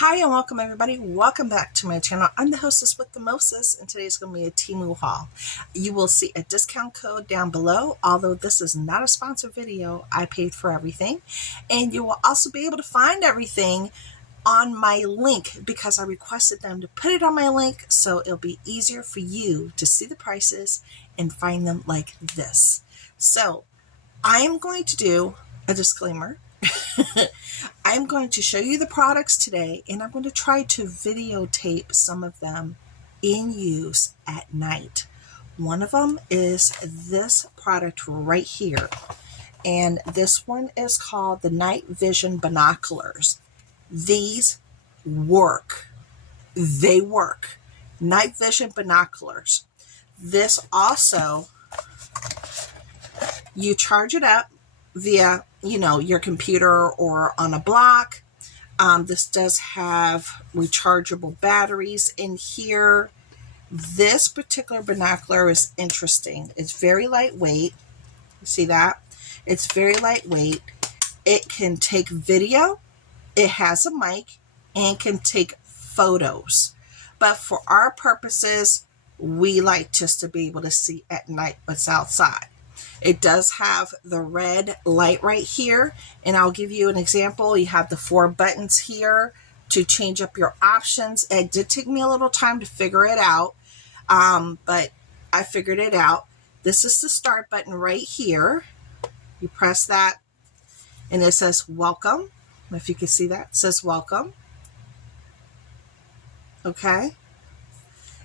Hi and welcome everybody. Welcome back to my channel. I'm the hostess with the Moses, and today's going to be a Temu haul. You will see a discount code down below. Although this is not a sponsored video, I paid for everything. And you will also be able to find everything on my link because I requested them to put it on my link, so it'll be easier for you to see the prices and find them like this. So I am going to do a disclaimer. I'm going to show you the products today, and I'm going to try to videotape some of them in use at night. One of them is this product right here, and this one is called the Night Vision Binoculars. These work. They work. Night Vision Binoculars. This also, you charge it up via, your computer or on a block. This does have rechargeable batteries in here. This particular binocular is interesting. It's very lightweight. You see that? It's very lightweight. It can take video. It has a mic and can take photos. But for our purposes, we like just to be able to see at night what's outside. It does have the red light right here, and I'll give you an example. You have the 4 buttons here to change up your options. It did take me a little time to figure it out, but I figured it out. This is the start button right here. You press that, and it says welcome. If you can see that, it says welcome. Okay.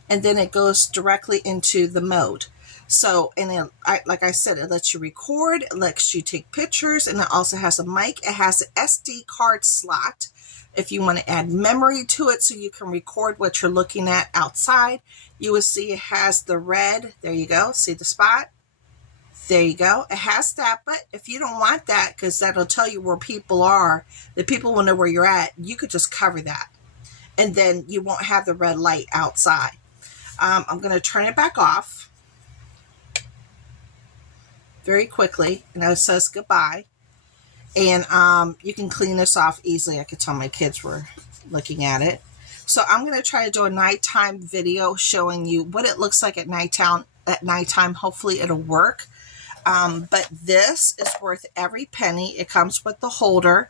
And then it goes directly into the mode. So, and like I said, it lets you record, it lets you take pictures, and it also has a mic. It has an SD card slot if you want to add memory to it so you can record what you're looking at outside. You will see it has the red. There you go. See the spot? There you go. It has that, but if you don't want that, because that'll tell you where people are, the people will know where you're at, you could just cover that. And then you won't have the red light outside. I'm going to turn it back off very quickly, and it says goodbye. And you can clean this off easily. I could tell my kids were looking at it. So I'm going to try to do a nighttime video showing you what it looks like at nighttime. Hopefully it'll work. But this is worth every penny. It comes with the holder.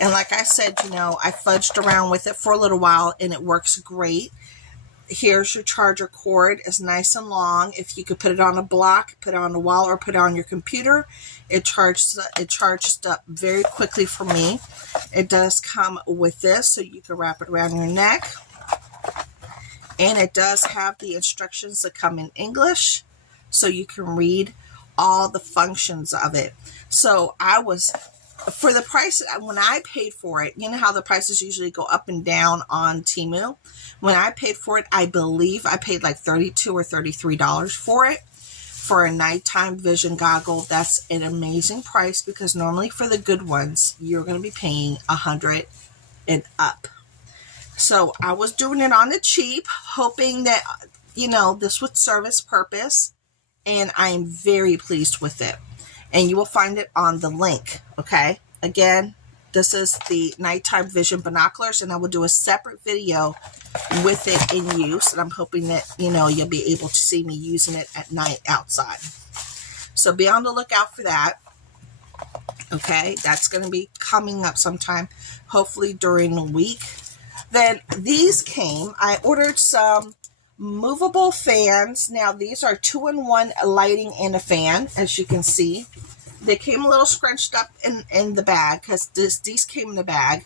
And like I said, I fudged around with it for a little while, and it works great. Here's your charger cord. It's nice and long. If you could put it on a block, put it on the wall, or put it on your computer, it charged up very quickly for me. It does come with this, so you can wrap it around your neck. And it does have the instructions that come in English, so you can read all the functions of it. So for the price, when I paid for it, you know how the prices usually go up and down on Temu? When I paid for it, I believe I paid like $32 or $33 for it. For a nighttime vision goggle, that's an amazing price, because normally for the good ones, you're going to be paying $100 and up. So I was doing it on the cheap, hoping that, this would serve its purpose, and I am very pleased with it. And you will find it on the link, okay? Again, this is the nighttime vision binoculars, and I will do a separate video with it in use. And I'm hoping that, you'll be able to see me using it at night outside. So be on the lookout for that, okay? That's going to be coming up sometime, hopefully during the week. Then these came. I ordered some movable fans. Now these are 2-in-1 lighting and a fan, as you can see. They came a little scrunched up in the bag, because these came in the bag.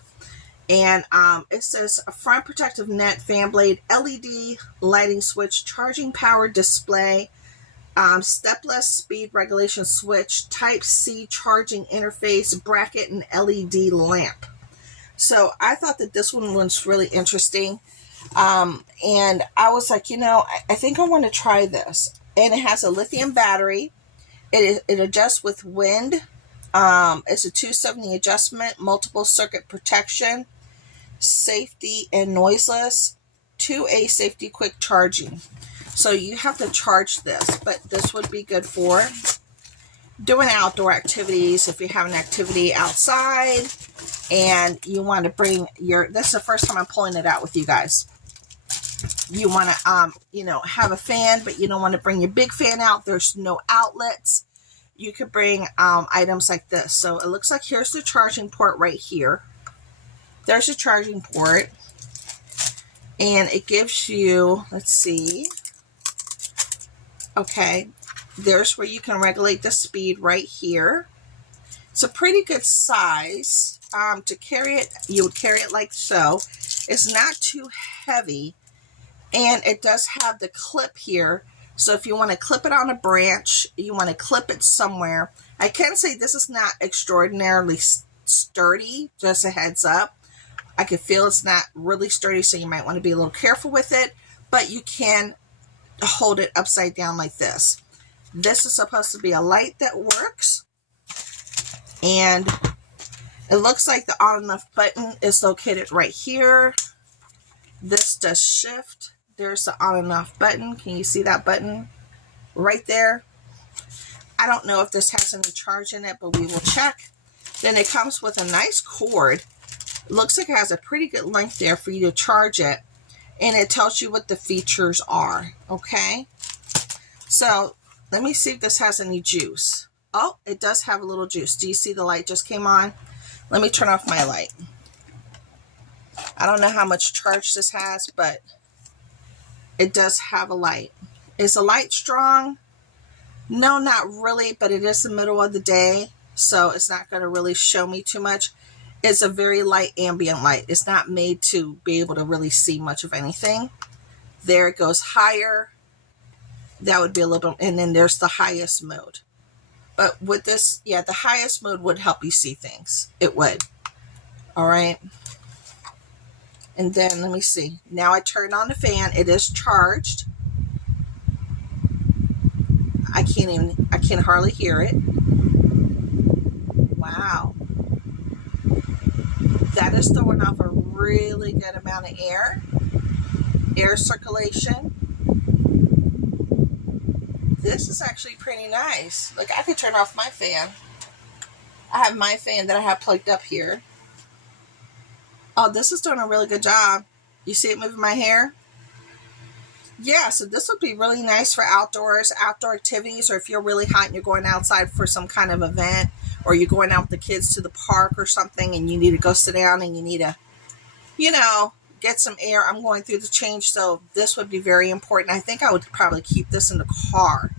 And it says a front protective net, fan blade, LED lighting switch, charging power display, stepless speed regulation switch, Type-C charging interface, bracket, and LED lamp. So I thought that this one was really interesting. And I was like, I think I want to try this. And it has a lithium battery. It adjusts with wind. It's a 270 adjustment, multiple circuit protection, safety and noiseless, 2A safety quick charging. So you have to charge this, but this would be good for. doing outdoor activities, if you have an activity outside and you want to bring your, this is the first time I'm pulling it out with you guys. You want to, you know, have a fan, but you don't want to bring your big fan out. There's no outlets. You could bring items like this. So it looks like here's the charging port right here. There's a charging port. And it gives you, let's see. Okay. There's where you can regulate the speed right here. It's a pretty good size. To carry it, you would carry it like so. It's not too heavy. And it does have the clip here. So if you want to clip it on a branch, you want to clip it somewhere. I can say this is not extraordinarily sturdy, just a heads up. I can feel it's not really sturdy, so you might want to be a little careful with it. But you can hold it upside down like this. This is supposed to be a light that works. And it looks like the on and off button is located right here. This does shift. There's the on and off button. Can you see that button right there? I don't know if this has any charge in it, but we will check. Then it comes with a nice cord. It looks like it has a pretty good length there for you to charge it. And it tells you what the features are. Okay. So let me see if this has any juice. Oh, it does have a little juice. Do you see the light just came on? Let me turn off my light. I don't know how much charge this has, but it does have a light. Is the light strong? No, not really, but it is the middle of the day, so it's not going to really show me too much. It's a very light ambient light. It's not made to be able to really see much of anything. There it goes higher. That would be a little, and then there's the highest mode. But with this, yeah, the highest mode would help you see things. It would. All right. And then let me see. Now I turn on the fan. It is charged. I can't hardly hear it. Wow. That is throwing off a really good amount of air circulation. This is actually pretty nice. Look, I could turn off my fan. I have my fan that I have plugged up here. Oh, this is doing a really good job. You see it moving my hair? Yeah, so this would be really nice for outdoors, outdoor activities, or if you're really hot and you're going outside for some kind of event, or you're going out with the kids to the park or something and you need to go sit down and you need to, you know, get some air. I'm going through the change, so this would be very important. I think I would probably keep this in the car.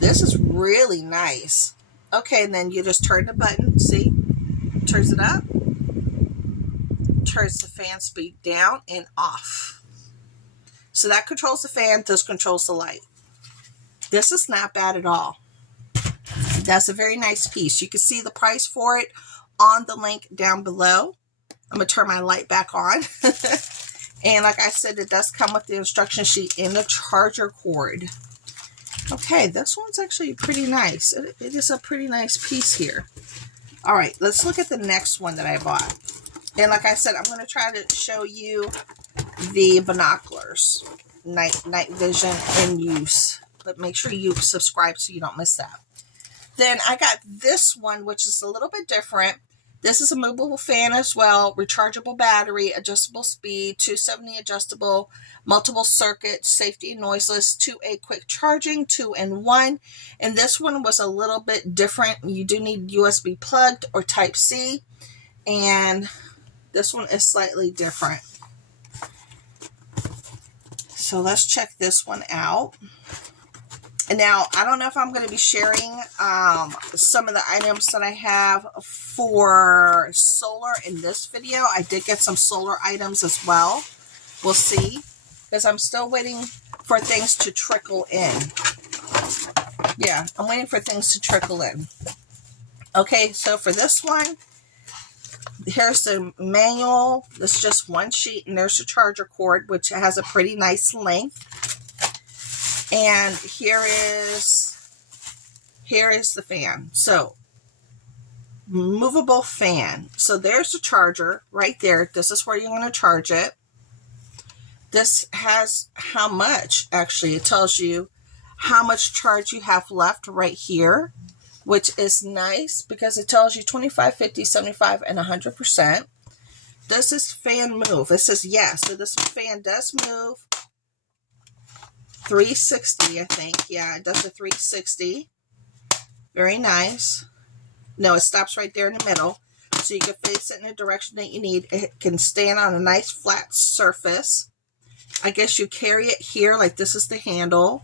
This is really nice. Okay, and then you just turn the button, see? Turns it up. Turns the fan speed down and off. So that controls the fan, this controls the light. This is not bad at all. That's a very nice piece. You can see the price for it on the link down below. I'm going to turn my light back on. And like I said, it does come with the instruction sheet and the charger cord. Okay, this one's actually pretty nice. It is a pretty nice piece here. All right, let's look at the next one that I bought. And like I said, I'm going to try to show you the binoculars, night vision in use. But make sure you subscribe so you don't miss that. Then I got this one, which is a little bit different. This is a movable fan as well, rechargeable battery, adjustable speed, 270 adjustable, multiple circuit, safety and noiseless, 2A quick charging, 2-in-1. And this one was a little bit different. You do need USB plugged or Type-C. And this one is slightly different. So let's check this one out. And now, I don't know if I'm going to be sharing some of the items that I have for solar in this video. I did get some solar items as well. We'll see. Because I'm still waiting for things to trickle in. Yeah, I'm waiting for things to trickle in. Okay, so for this one, here's the manual. It's just one sheet, and there's the charger cord, which has a pretty nice length. And here is the fan. So, movable fan. So there's the charger right there. This is where you're going to charge it. This has how much, actually. It tells you how much charge you have left right here. which is nice because it tells you 25, 50, 75, and 100%. Does this fan move? It says yes. So this fan does move 360, I think. Yeah, it does a 360. Very nice. No, it stops right there in the middle. So you can face it in the direction that you need. It can stand on a nice flat surface. I guess you carry it here, like this is the handle.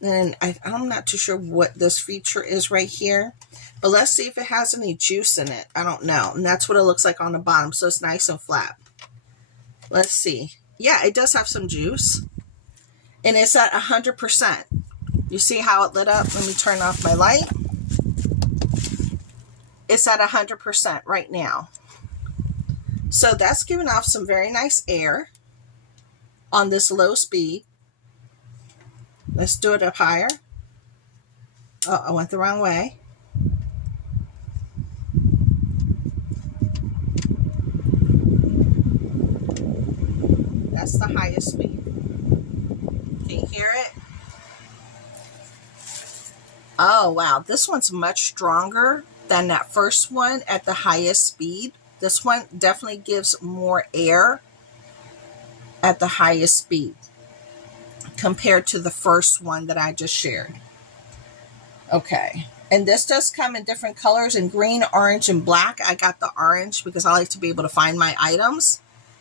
And I'm not too sure what this feature is right here. But let's see if it has any juice in it. I don't know. And that's what it looks like on the bottom. So it's nice and flat. Let's see. Yeah, it does have some juice. And it's at 100%. You see how it lit up? Let me turn off my light. It's at 100% right now. So that's giving off some very nice air on this low speed. Let's do it up higher. Oh, I went the wrong way. That's the highest speed. Can you hear it? Oh, wow. This one's much stronger than that first one at the highest speed. This one definitely gives more air at the highest speed compared to the first one that I just shared. Okay. And this does come in different colors in green, orange, and black. I got the orange because I like to be able to find my items.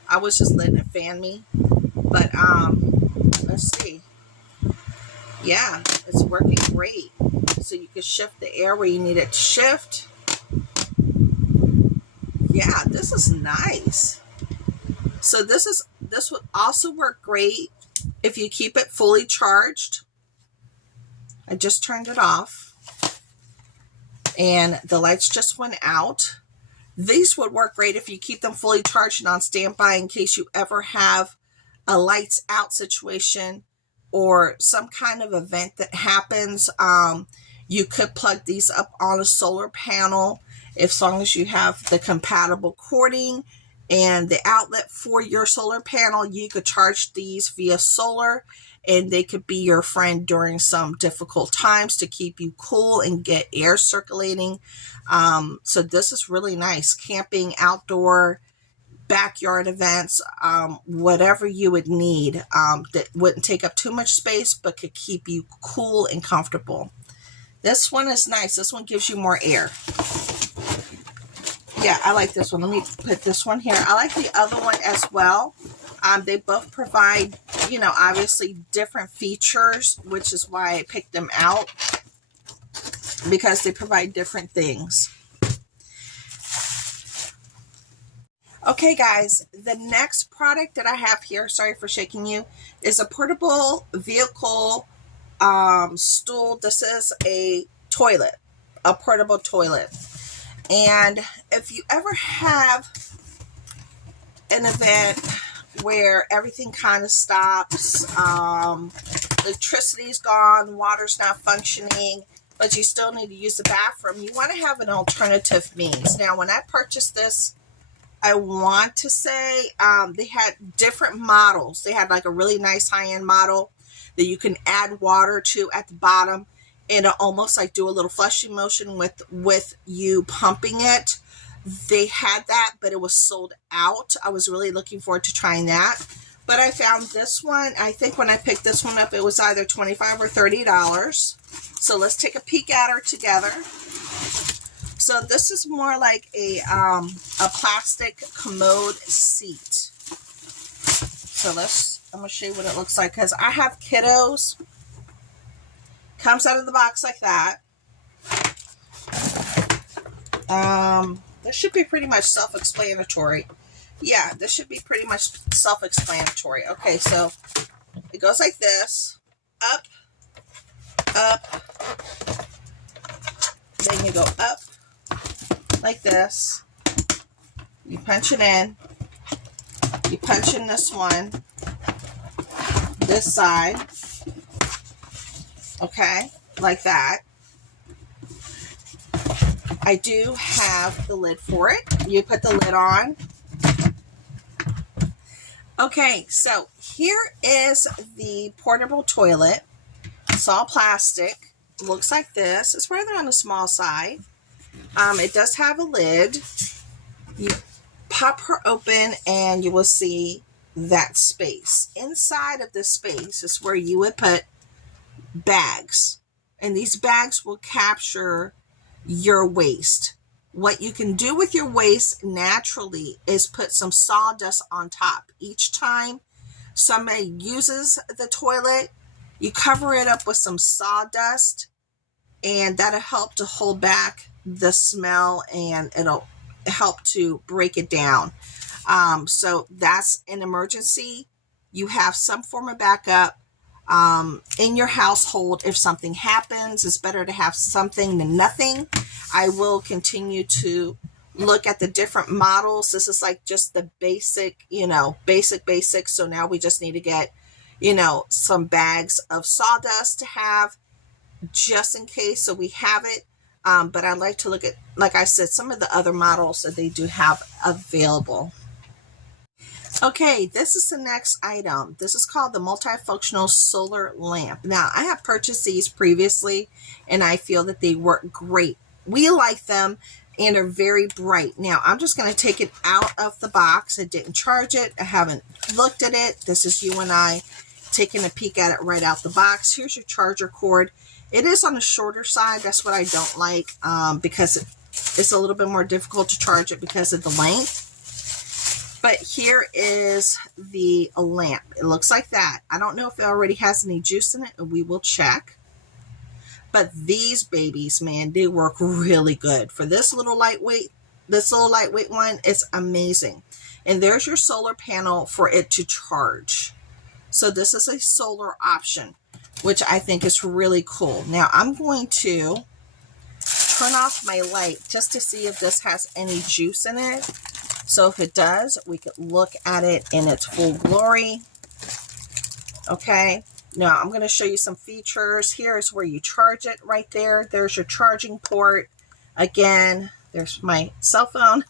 I was just letting it fan me. But let's see. Yeah, it's working great. So you can shift the air where you need it to shift. Yeah, this is nice. So this would also work great if you keep it fully charged. I just turned it off. And the lights just went out. These would work great if you keep them fully charged and on standby in case you ever have a lights out situation or some kind of event that happens. You could plug these up on a solar panel as long as you have the compatible cording and the outlet for your solar panel. You could charge these via solar and they could be your friend during some difficult times to keep you cool and get air circulating. So this is really nice. Camping, outdoor, backyard events, whatever you would need that wouldn't take up too much space but could keep you cool and comfortable. This one is nice. This one gives you more air. Yeah, I like this one. Let me put this one here. I like the other one as well. They both provide, you know, obviously different features, which is why I picked them out, because they provide different things. Okay, guys, the next product that I have here, sorry for shaking you, is a portable vehicle stool. This is a toilet, a portable toilet. And if you ever have an event where everything kind of stops, electricity's gone, water's not functioning, but you still need to use the bathroom, you want to have an alternative means. Now, when I purchased this, I want to say they had different models. They had like a really nice high-end model that you can add water to at the bottom, and it'll almost like do a little flushing motion with you pumping it. They had that, but it was sold out. I was really looking forward to trying that. But I found this one. I think when I picked this one up, it was either $25 or $30. So let's take a peek at her together. So this is more like a plastic commode seat. So I'm going to show you what it looks like, because I have kiddos. Comes out of the box like that. This should be pretty much self-explanatory. Yeah, this should be pretty much self-explanatory. Okay, so it goes like this. Up, up. Then you go up like this. You punch it in. You punch in this one. This side. Okay, like that. I do have the lid for it. You put the lid on. Okay, so here is the portable toilet. It's all plastic. looks like this. It's rather on the small side. It does have a lid. You pop her open and you will see that space. Inside of this space is where you would put bags, and these bags will capture your waste. What you can do with your waste naturally is put some sawdust on top. Each time somebody uses the toilet, you cover it up with some sawdust, and that'll help to hold back the smell, and it'll help to break it down. So that's an emergency. You have some form of backup in your household. If something happens, it's better to have something than nothing. I will continue to look at the different models. This is like just the basic, basic. So now we just need to get, some bags of sawdust to have just in case. So we have it. But I'd like to look at, like I said, some of the other models that they do have available. Okay, this is the next item. This is called the multifunctional solar lamp. Now, I have purchased these previously, and I feel that they work great. We like them, and are very bright. Now, I'm just going to take it out of the box. I didn't charge it. I haven't looked at it. This is you and I taking a peek at it right out the box. Here's your charger cord. It is on the shorter side. That's what I don't like, because it's a little bit more difficult to charge it because of the length. But here is the lamp. It looks like that. I don't know if it already has any juice in it, and we will check. But these babies, man, they work really good. For this little lightweight one, it's amazing. And there's your solar panel for it to charge. So this is a solar option, which I think is really cool. Now I'm going to turn off my light just to see if this has any juice in it. So if it does, we could look at it in its full glory. Okay. Now I'm going to show you some features. Here's where you charge it right there. There's your charging port. Again, there's my cell phone.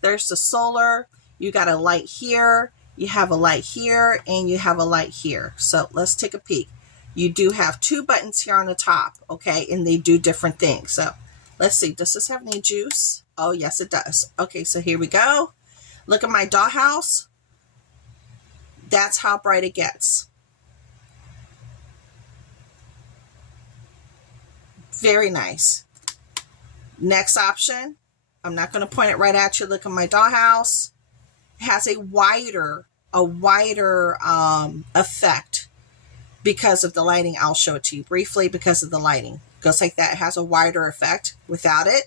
There's the solar. You got a light here. You have a light here, and you have a light here. So let's take a peek. You do have two buttons here on the top, okay? And they do different things. So let's see. Does this have any juice? Oh, yes, it does. Okay, so here we go. Look at my dollhouse. That's how bright it gets. Very nice. Next option. I'm not going to point it right at you. Look at my dollhouse. It has a wider effect because of the lighting. I'll show it to you briefly because of the lighting. Goes like that. It has a wider effect without it,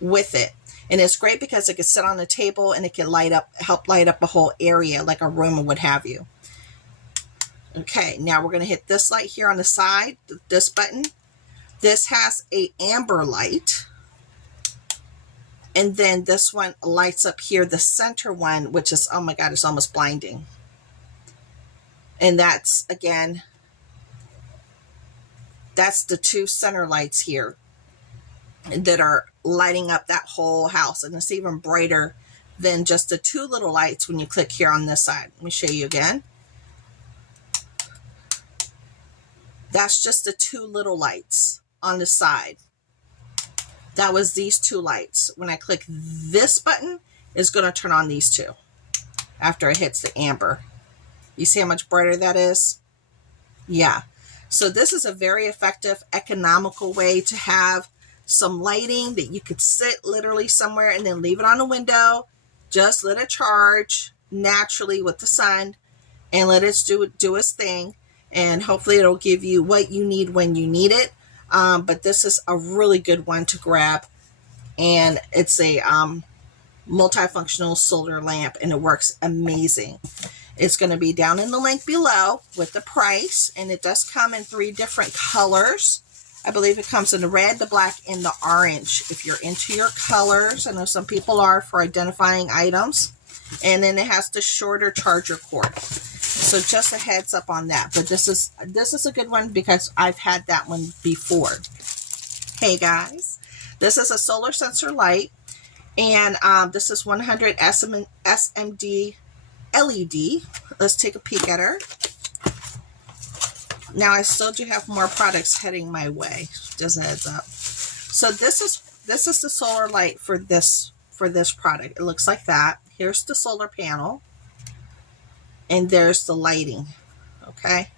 with it. And it's great because it can sit on the table and it can help light up a whole area like a room or what have you. Okay, now we're going to hit this light here on the side, this button. This has a amber light. And then this one lights up here, the center one, which is, oh my God, it's almost blinding. And that's, again, that's the two center lights here that are lighting up that whole house. And it's even brighter than just the two little lights when you click here on this side. Let me show you again. That's just the two little lights on the side. That was these two lights. When I click this button, it's going to turn on these two after it hits the amber. You see how much brighter that is? Yeah. So this is a very effective, economical way to have some lighting that you could sit literally somewhere and then leave it on the window. Just let it charge naturally with the sun and let it do its thing. And hopefully it'll give you what you need when you need it. But this is a really good one to grab. And it's a multifunctional solar lamp, and it works amazing. It's going to be down in the link below with the price. And it does come in 3 different colors. I believe it comes in the red, the black, and the orange. If you're into your colors, I know some people are for identifying items. And then it has the shorter charger cord. So just a heads up on that. But this is a good one because I've had that one before. Hey guys, this is a solar sensor light, and this is 100 SMD LED. Let's take a peek at her. Now I still do have more products heading my way. Just a heads up. So this is the solar light for this product. It looks like that. Here's the solar panel, and there's the lighting. Okay.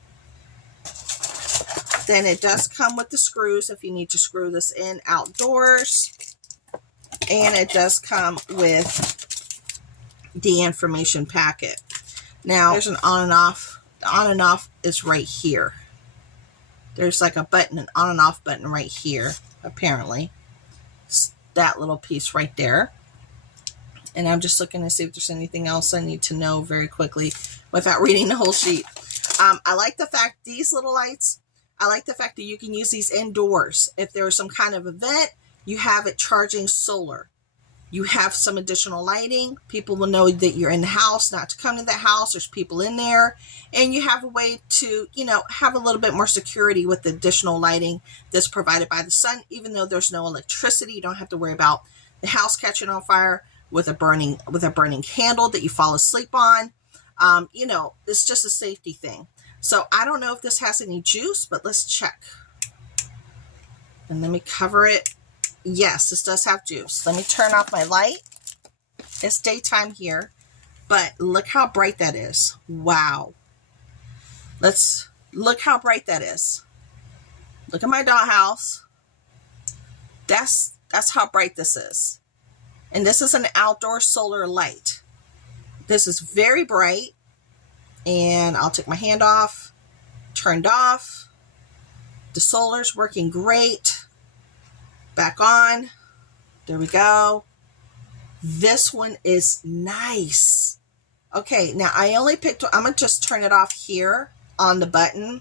Then it does come with the screws if you need to screw this in outdoors, and it does come with the information packet. Now there's an on and off. The on and off is right here. There's like a button, an on and off button right here, apparently. It's that little piece right there. And I'm just looking to see if there's anything else I need to know very quickly without reading the whole sheet. I like the fact these little lights, I like the fact that you can use these indoors. If there's some kind of event, you have it charging solar. You have some additional lighting. People will know that you're in the house, not to come to the house. There's people in there. And you have a way to, you know, have a little bit more security with the additional lighting that's provided by the sun. Even though there's no electricity, you don't have to worry about the house catching on fire with a burning candle that you fall asleep on. You know, it's just a safety thing. So I don't know if this has any juice, but let's check. And let me cover it. Yes, this does have juice. Let me turn off my light. It's daytime here, but look how bright that is. Wow. Let's look how bright that is. Look at my dollhouse. That's how bright this is. And this is an outdoor solar light. This is very bright. And I'll take my hand off. Turned off. The solar's working great. Back on. There we go. This one is nice. Okay, now I only picked, I'm going to just turn it off here on the button.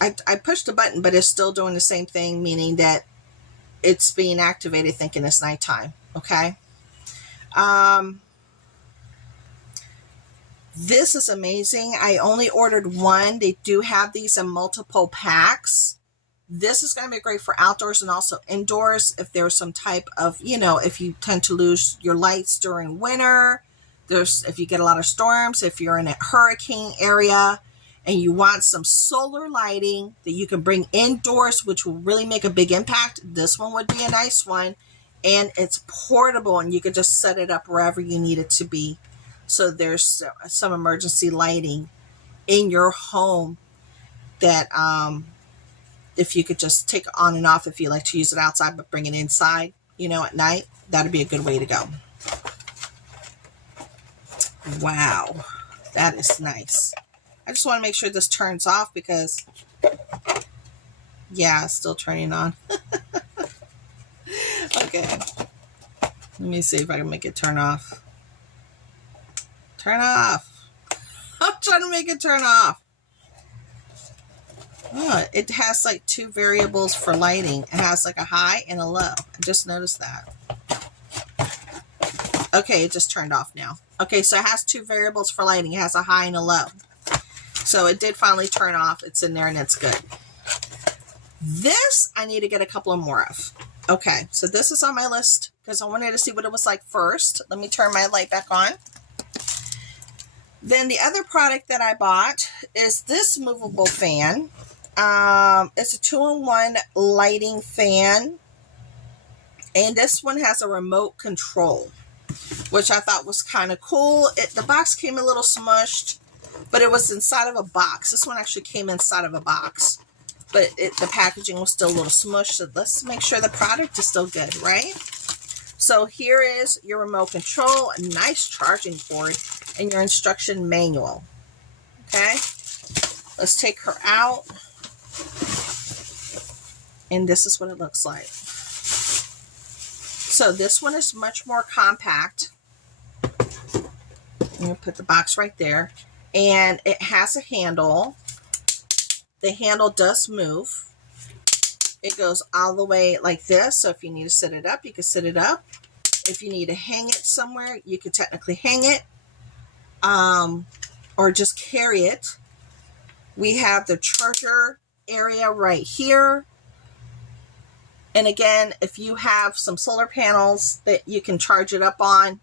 I pushed the button, but it's still doing the same thing, meaning that it's being activated thinking it's nighttime. Okay. This is amazing. I only ordered one. They do have these in multiple packs. This is going to be great for outdoors and also indoors. If there's some type of, you know, if you tend to lose your lights during winter, if you get a lot of storms, if you're in a hurricane area and you want some solar lighting that you can bring indoors, which will really make a big impact, this one would be a nice one. And it's portable and you could just set it up wherever you need it to be. So there's some emergency lighting in your home that, if you could just take it on and off if you like to use it outside, but bring it inside, you know, at night, that'd be a good way to go. Wow, that is nice. I just want to make sure this turns off because, yeah, it's still turning on. Okay, let me see if I can make it turn off. Turn off. I'm trying to make it turn off. Oh, it has like two variables for lighting. It has like a high and a low. I just noticed that. Okay, it just turned off now. Okay, so it has two variables for lighting. It has a high and a low. So it did finally turn off. It's in there and it's good. This I need to get a couple of more of. Okay, so this is on my list because I wanted to see what it was like first. Let me turn my light back on. Then the other product that I bought is this movable fan. It's a 2-in-1 lighting fan. And this one has a remote control, which I thought was kind of cool. The box came a little smushed, but it was inside of a box. This one actually came inside of a box, but the packaging was still a little smushed. So let's make sure the product is still good, right? So here is your remote control, a nice charging cord, and your instruction manual. Okay, let's take her out. And this is what it looks like. So this one is much more compact. I'm going to put the box right there. And it has a handle. The handle does move. It goes all the way like this. So if you need to sit it up, you can sit it up. If you need to hang it somewhere, you could technically hang it. Or just carry it. We have the charger area right here. And again, if you have some solar panels that you can charge it up on,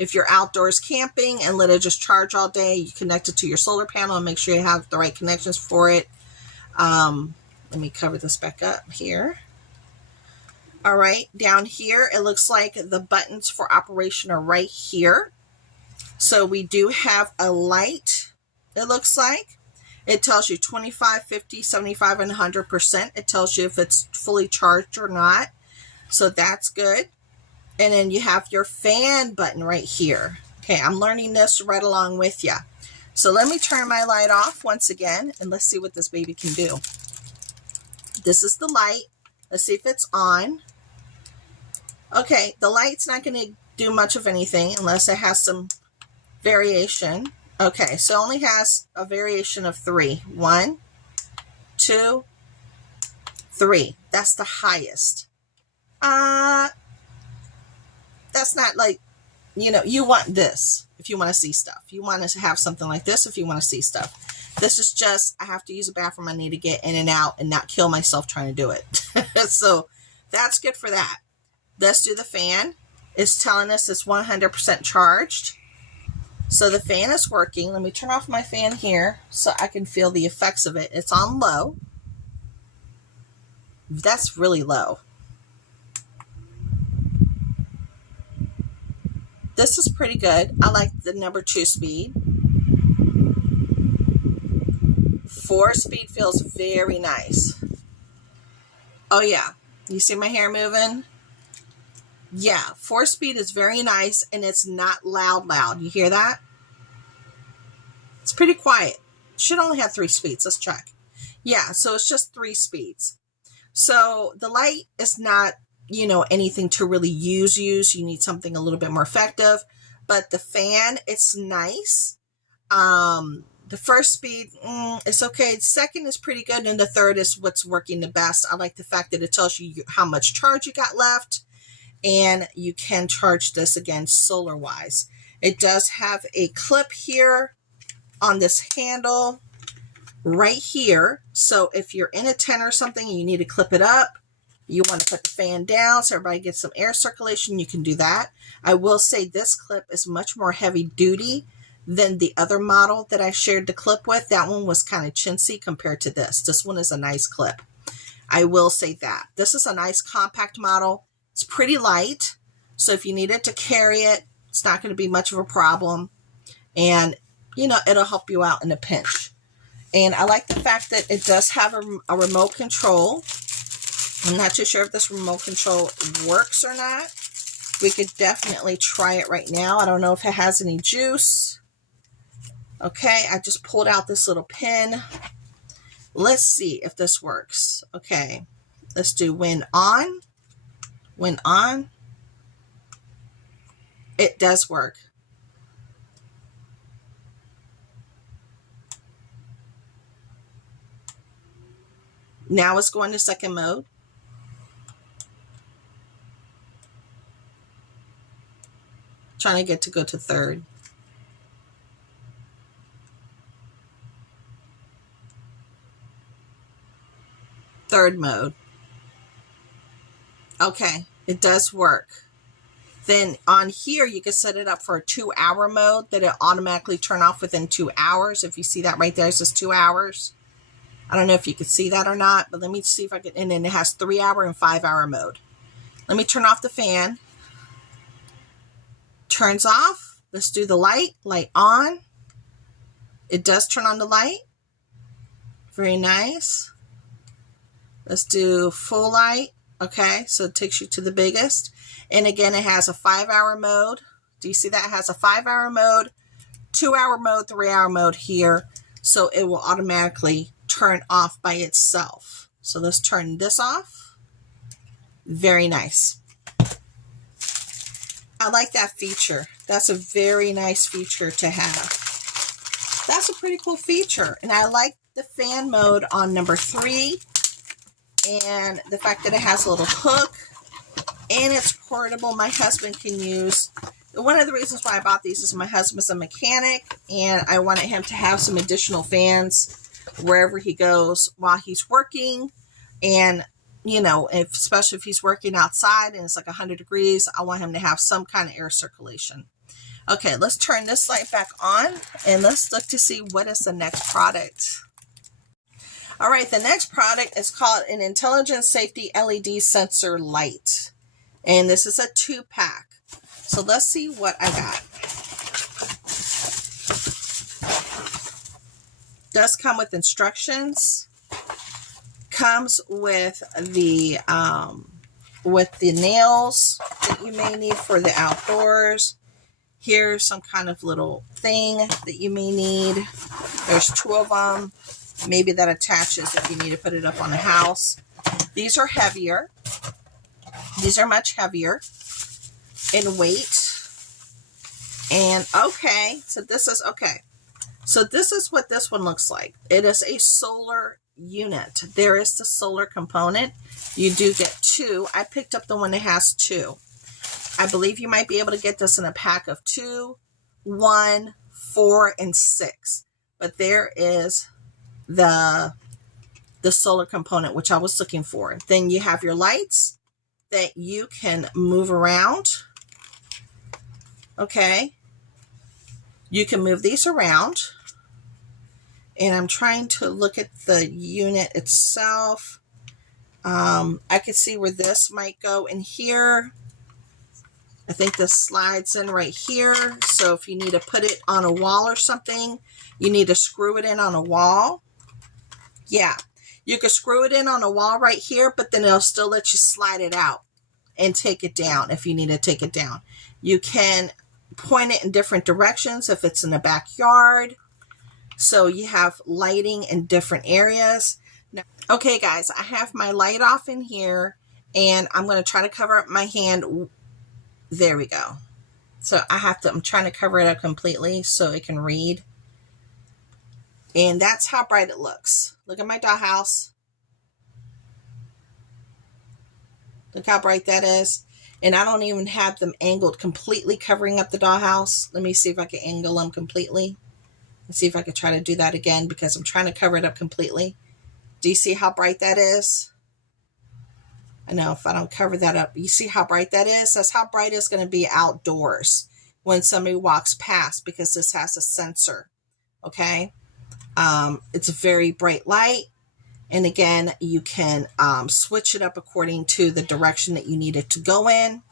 If you're outdoors camping and let it just charge all day, you connect it to your solar panel and make sure you have the right connections for it. Let me cover this back up here. All right, down here, it looks like the buttons for operation are right here. So we do have a light, it looks like. It tells you 25, 50, 75, and 100%. It tells you if it's fully charged or not. So that's good. And then you have your fan button right here. Okay, I'm learning this right along with you. So let me turn my light off once again, and let's see what this baby can do. This is the light. Let's see if it's on. Okay, the light's not going to do much of anything unless it has some variation. Okay, so it only has a variation of 3. 1, 2, 3. That's the highest. That's not like, you know, you want this if you want to see stuff. You want to have something like this if you want to see stuff. This is just, I have to use a bathroom. I need to get in and out and not kill myself trying to do it. So that's good for that. Let's do the fan. It's telling us it's 100% charged. So the fan is working. Let me turn off my fan here so I can feel the effects of it. It's on low. That's really low. This is pretty good. I like the number 2 speed. 4 speed feels very nice. Oh yeah, you see my hair moving? Yeah, 4 speed is very nice, and it's not loud. You hear that? It's pretty quiet. Should only have 3 speeds. Let's check. Yeah, so it's just 3 speeds. So the light is not, you know, anything to really use. You need something a little bit more effective. But the fan, it's nice. The first speed, it's okay. The second is pretty good, and the third is what's working the best. I like the fact that it tells you how much charge you got left. And you can charge this again solar wise. It does have a clip here on this handle right here. So if you're in a tent or something and you need to clip it up, you want to put the fan down so everybody gets some air circulation, you can do that. I will say this clip is much more heavy duty than the other model that I shared the clip with. That one was kind of chintzy compared to this. This one is a nice clip. I will say that. This is a nice compact model. It's pretty light, so if you needed to carry it, it's not going to be much of a problem. And, you know, it'll help you out in a pinch. And I like the fact that it does have a remote control. I'm not too sure if this remote control works or not. We could definitely try it right now. I don't know if it has any juice. Okay, I just pulled out this little pin. Let's see if this works. Okay, let's do when on. When on, it does work. Now it's going to second mode. Trying to go to third. Third mode. Okay, it does work. Then on here, you can set it up for a 2-hour mode that it'll automatically turn off within 2 hours. If you see that right there, it says 2 hours. I don't know if you can see that or not, but let me see if I can. And then it has 3-hour and 5-hour mode. Let me turn off the fan. Turns off. Let's do the light. Light on. It does turn on the light. Very nice. Let's do full light. Okay, so it takes you to the biggest. And again, it has a 5-hour mode. Do you see that? It has a 5-hour mode, 2-hour mode, 3-hour mode here. So it will automatically turn off by itself. So let's turn this off. Very nice. I like that feature. That's a very nice feature to have. That's a pretty cool feature. And I like the fan mode on number 3. And the fact that it has a little hook and it's portable, my husband can use. One of the reasons why I bought these is my husband's a mechanic and I wanted him to have some additional fans wherever he goes while he's working. And, you know, especially if he's working outside and it's like 100 degrees, I want him to have some kind of air circulation. Okay, let's turn this light back on and let's look to see what is the next product. All right, the next product is called an Intelligent Safety LED Sensor Light. And this is a 2-pack. So let's see what I got. Does come with instructions. Comes with the nails that you may need for the outdoors. Here's some kind of little thing that you may need. There's 2 of them. Maybe that attaches if you need to put it up on the house. These are heavier. These are much heavier in weight. And okay, so this is okay. So this is what this one looks like. It is a solar unit. There is the solar component. You do get 2. I picked up the one that has 2. I believe you might be able to get this in a pack of 2, 1, 4, and 6. But there is the solar component, which I was looking for. Then you have your lights that you can move around. Okay. You can move these around. And I'm trying to look at the unit itself. I could see where this might go in here. I think this slides in right here. So if you need to put it on a wall or something, you need to screw it in on a wall. Yeah, you could screw it in on a wall right here, but then it'll still let you slide it out and take it down if you need to take it down. You can point it in different directions if it's in the backyard. So you have lighting in different areas. Now, okay, guys, I have my light off in here, and I'm going to try to cover up my hand. There we go. So I'm trying to cover it up completely so it can read. And that's how bright it looks. Look at my dollhouse. Look how bright that is. And I don't even have them angled completely covering up the dollhouse. Let me see if I can angle them completely. Let's see if I can try to do that again because I'm trying to cover it up completely. Do you see how bright that is? I know if I don't cover that up, you see how bright that is? That's how bright it's going to be outdoors when somebody walks past because this has a sensor. Okay. It's a very bright light. And again, you can switch it up according to the direction that you need it to go in.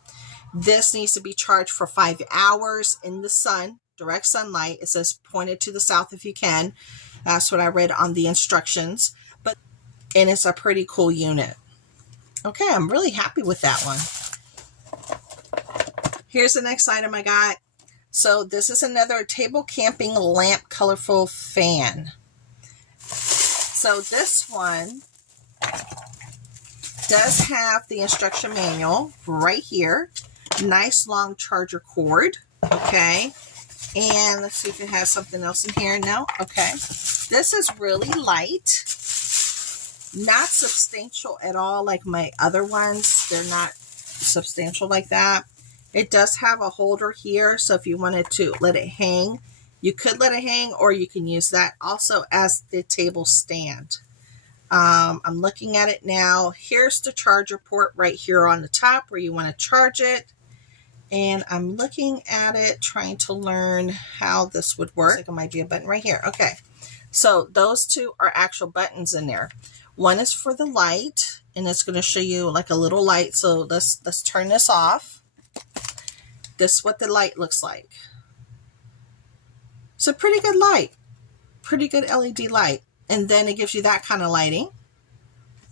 This needs to be charged for 5 hours in the sun, direct sunlight. It says pointed to the south if you can. That's what I read on the instructions. And it's a pretty cool unit. Okay, I'm really happy with that one. Here's the next item I got. So this is another table camping lamp colorful fan. So this one does have the instruction manual right here. Nice long charger cord. Okay. And let's see if it has something else in here. No? Okay. This is really light. Not substantial at all like my other ones. They're not substantial like that. It does have a holder here, so if you wanted to let it hang, you could let it hang, or you can use that also as the table stand. I'm looking at it now. Here's the charger port right here on the top where you want to charge it. And I'm looking at it, trying to learn how this would work. Looks like it might be a button right here. Okay, so those two are actual buttons in there. One is for the light, and it's going to show you like a little light. So let's turn this off. This is what the light looks like. It's a pretty good light, pretty good LED light. And then it gives you that kind of lighting.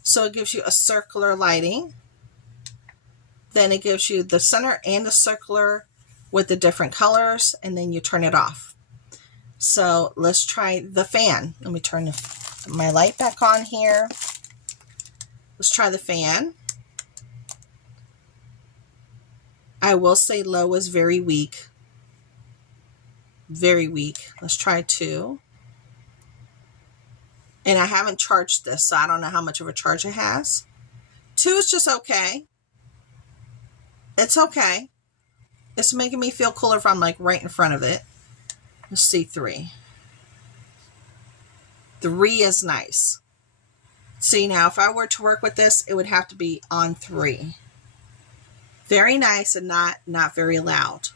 So it gives you a circular lighting. Then it gives you the center and the circular with the different colors, and then you turn it off. So let's try the fan. Let me turn my light back on here. Let's try the fan. I will say low is very weak. Very weak. Let's try 2. And I haven't charged this, so I don't know how much of a charge it has. 2 is just okay. It's okay. It's making me feel cooler if I'm like right in front of it. Let's see 3. 3 is nice. See, now if I were to work with this, it would have to be on 3. Very nice and not very loud.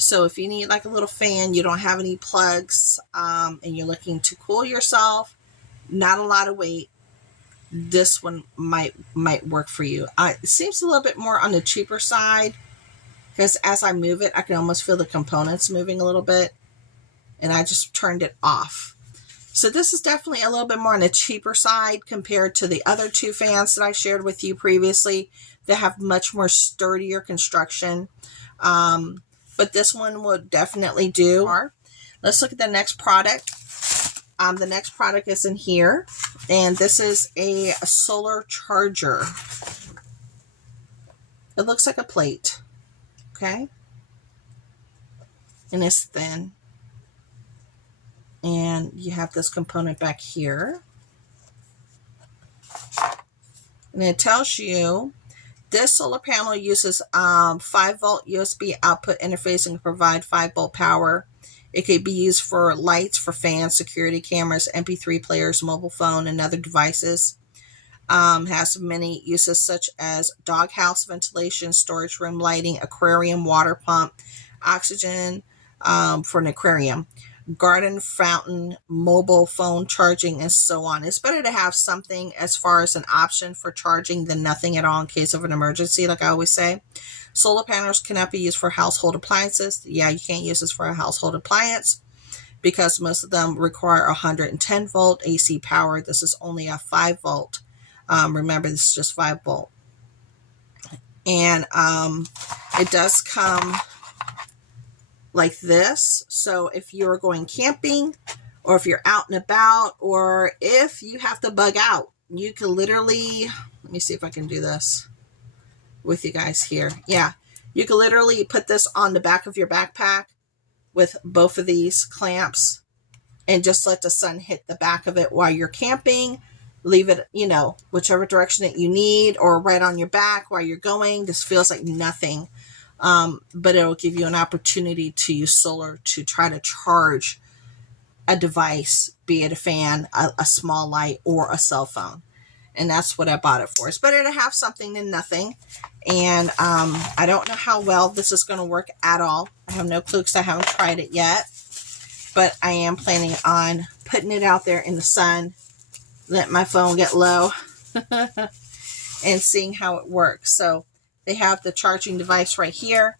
So if you need like a little fan, you don't have any plugs, and you're looking to cool yourself, not a lot of weight, this one might work for you. It seems a little bit more on the cheaper side, because as I move it, I can almost feel the components moving a little bit, and I just turned it off. So this is definitely a little bit more on the cheaper side compared to the other two fans that I shared with you previously that have much more sturdier construction. But this one will definitely do. Let's look at the next product. The next product is in here, and this is a solar charger. It looks like a plate, okay? And it's thin. And you have this component back here. And it tells you this solar panel uses 5-volt USB output interface and can provide 5-volt power. It can be used for lights, for fans, security cameras, MP3 players, mobile phone, and other devices. Has many uses such as doghouse ventilation, storage room lighting, aquarium water pump, oxygen for an aquarium, garden fountain, mobile phone charging, and so on. It's better to have something as far as an option for charging than nothing at all in case of an emergency, like I always say. Solar panels cannot be used for household appliances. Yeah, you can't use this for a household appliance because most of them require 110 volt AC power. This is only a 5 volt. Remember, this is just 5 volt. And it does come like this. So if you're going camping, or if you're out and about, or if you have to bug out, you can literally, let me see if I can do this with you guys here. Yeah, you can literally put this on the back of your backpack with both of these clamps and just let the sun hit the back of it while you're camping. Leave it, you know, whichever direction that you need, or right on your back while you're going. This feels like nothing. But it'll give you an opportunity to use solar to try to charge a device, be it a fan, a small light, or a cell phone. And that's what I bought it for. It's better to have something than nothing. And I don't know how well this is going to work at all. I have no clue because I haven't tried it yet. But I am planning on putting it out there in the sun, let my phone get low, and seeing how it works. So they have the charging device right here.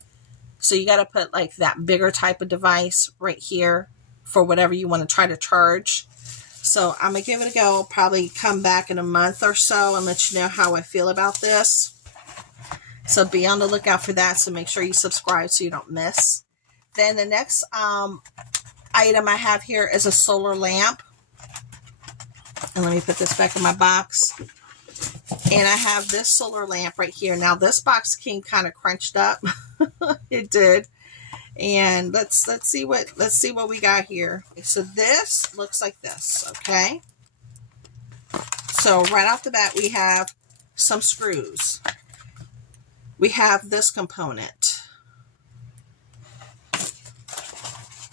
So you got to put like that bigger type of device right here for whatever you want to try to charge. So I'm going to give it a go. I'll probably come back in a month or so and let you know how I feel about this. So be on the lookout for that. So make sure you subscribe so you don't miss. Then the next item I have here is a solar lamp. And let me put this back in my box. And I have this solar lamp right here. Now this box came kind of crunched up. It did. And let's see what we got here. So this looks like this, okay? So right off the bat we have some screws. We have this component.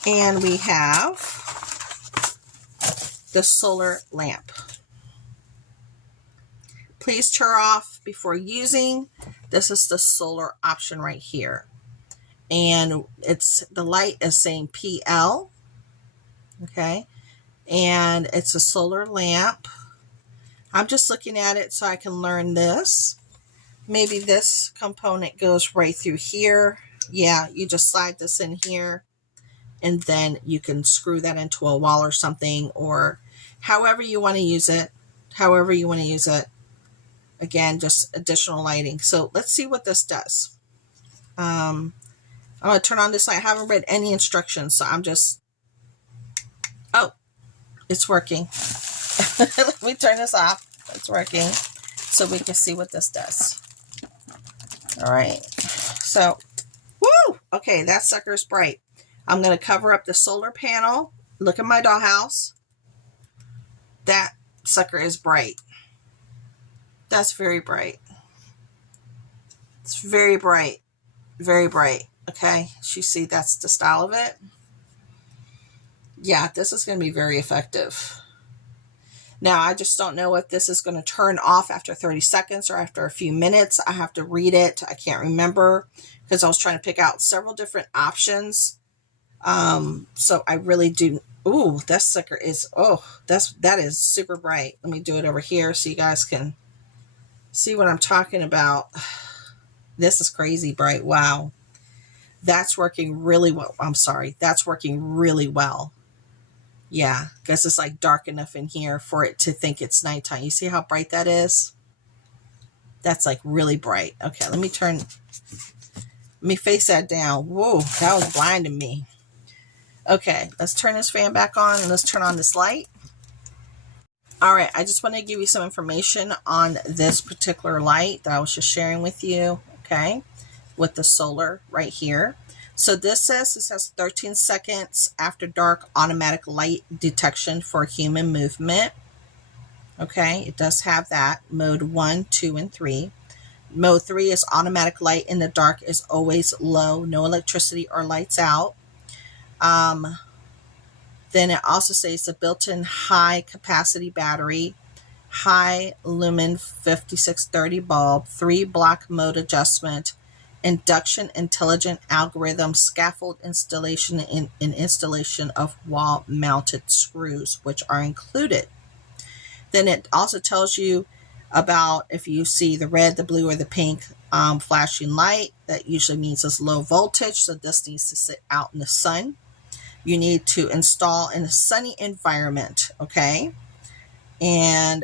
And we have the solar lamp. Please turn off before using. This is the solar option right here. And it's the light is saying PL. Okay. And it's a solar lamp. I'm just looking at it so I can learn this. Maybe this component goes right through here. Yeah, you just slide this in here. And then you can screw that into a wall or something, or however you want to use it. However you want to use it. Again, just additional lighting. So let's see what this does. I'm going to turn on this light. I haven't read any instructions, so I'm just... Oh, it's working. Let me turn this off. It's working. So we can see what this does. All right. So, woo! Okay, that sucker is bright. I'm going to cover up the solar panel. Look at my dollhouse. That sucker is bright. That's very bright. It's very bright. Very bright. Okay. You see, that's the style of it. Yeah, this is going to be very effective. Now, I just don't know if this is going to turn off after 30 seconds or after a few minutes. I have to read it. I can't remember because I was trying to pick out several different options. So I really do. Ooh, that sucker is, oh, that is super bright. Let me do it over here so you guys can see what I'm talking about. This is crazy bright. Wow. That's working really well. I'm sorry. That's working really well. Yeah, because it's like dark enough in here for it to think it's nighttime. You see how bright that is? That's like really bright. Okay, let me face that down. Whoa, that was blinding me. Okay, let's turn this fan back on and let's turn on this light. All right, I just want to give you some information on this particular light that I was just sharing with you, okay, with the solar right here. So this says 13 seconds after dark automatic light detection for human movement. Okay, it does have that. Mode 1, 2, and 3. Mode 3 is automatic light in the dark is always low, no electricity or lights out. Then it also says a built-in high capacity battery, high lumen 5630 bulb, 3 block mode adjustment, induction intelligent algorithm, scaffold installation, and installation of wall mounted screws, which are included. Then it also tells you about if you see the red, the blue, or the pink flashing light, that usually means it's low voltage, so this needs to sit out in the sun. You need to install in a sunny environment, okay? And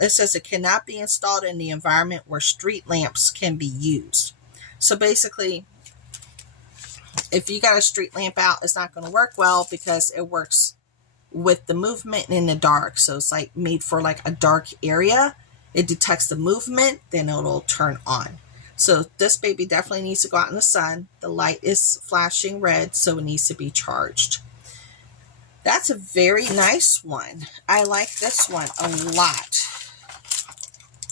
it says it cannot be installed in the environment where street lamps can be used. So basically, if you got a street lamp out, it's not going to work well because it works with the movement in the dark. So it's like made for like a dark area. It detects the movement, then it'll turn on. So this baby definitely needs to go out in the sun. The light is flashing red, so it needs to be charged. That's a very nice one. I like this one a lot.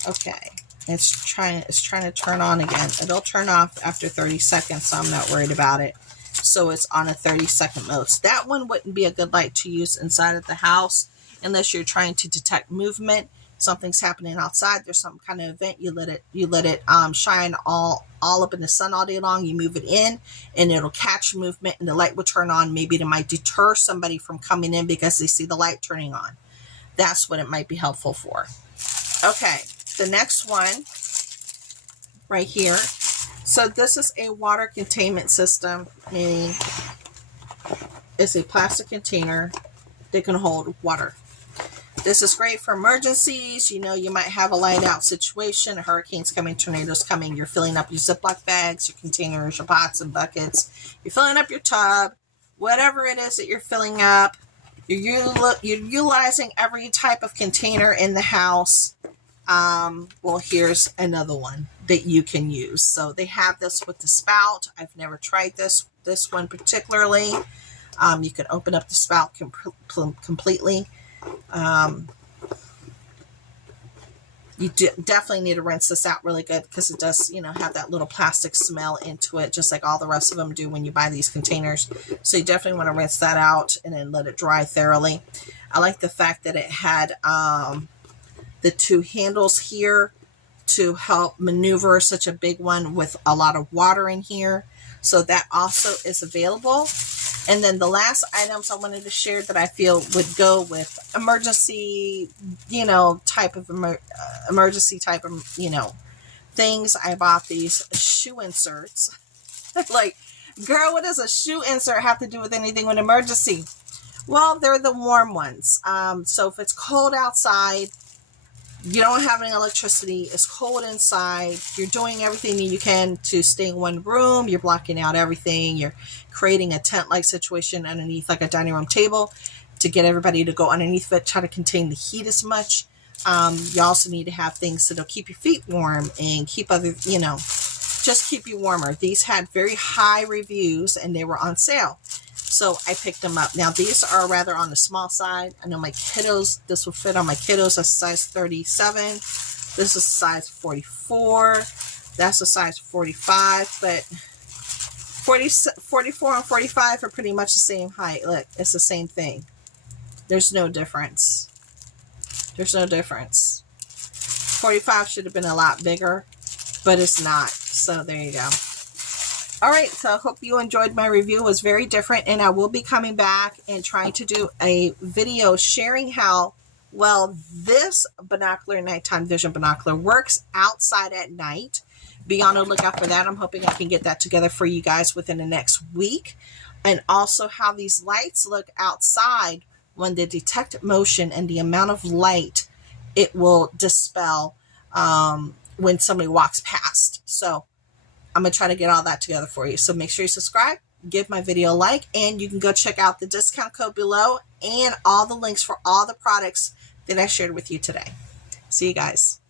Okay, it's trying to turn on again. It'll turn off after 30 seconds, so I'm not worried about it. So it's on a 30-second mode. So that one wouldn't be a good light to use inside of the house unless you're trying to detect movement. Something's happening outside, there's some kind of event, you let it shine all up in the sun all day long. You move it in and it'll catch movement and the light will turn on. Maybe it might deter somebody from coming in because they see the light turning on. That's what it might be helpful for. Okay, the next one right here. So this is a water containment system, meaning it's a plastic container that can hold water. This is great for emergencies. You know, you might have a light out situation, a hurricane's coming, tornadoes coming. You're filling up your Ziploc bags, your containers, your pots and buckets. You're filling up your tub, whatever it is that you're filling up. You're utilizing every type of container in the house. Well, here's another one that you can use. So they have this with the spout. I've never tried this one particularly. You can open up the spout completely. You definitely need to rinse this out really good because it does, have that little plastic smell into it, just like all the rest of them do when you buy these containers. So you definitely want to rinse that out and then let it dry thoroughly. I like the fact that it had the 2 handles here to help maneuver such a big one with a lot of water in here. So that also is available. And then the last items I wanted to share that I feel would go with emergency, type of emergency type of, things. I bought these shoe inserts. Like, girl, what does a shoe insert have to do with anything with emergency? Well, they're the warm ones. So if it's cold outside, you don't have any electricity, it's cold inside, you're doing everything that you can to stay in one room, you're blocking out everything, you're creating a tent-like situation underneath like a dining room table to get everybody to go underneath it, try to contain the heat as much. You also need to have things that'll keep your feet warm and keep just keep you warmer. These had very high reviews and they were on sale. So I picked them up. Now these are rather on the small side. I know my kiddos, this will fit on my kiddos. That's size 37. This is size 44. That's a size 45. But 44 and 45 are pretty much the same height. Look, it's the same thing. There's no difference. There's no difference. 45 should have been a lot bigger, but it's not. So there you go. All right, so I hope you enjoyed my review. It was very different, and I will be coming back and trying to do a video sharing how well this binocular, nighttime vision binocular, works outside at night. Be on the lookout for that. I'm hoping I can get that together for you guys within the next week. And also how these lights look outside when they detect motion and the amount of light it will dispel when somebody walks past. So I'm going to try to get all that together for you. So make sure you subscribe, give my video a like, and you can go check out the discount code below and all the links for all the products that I shared with you today. See you guys.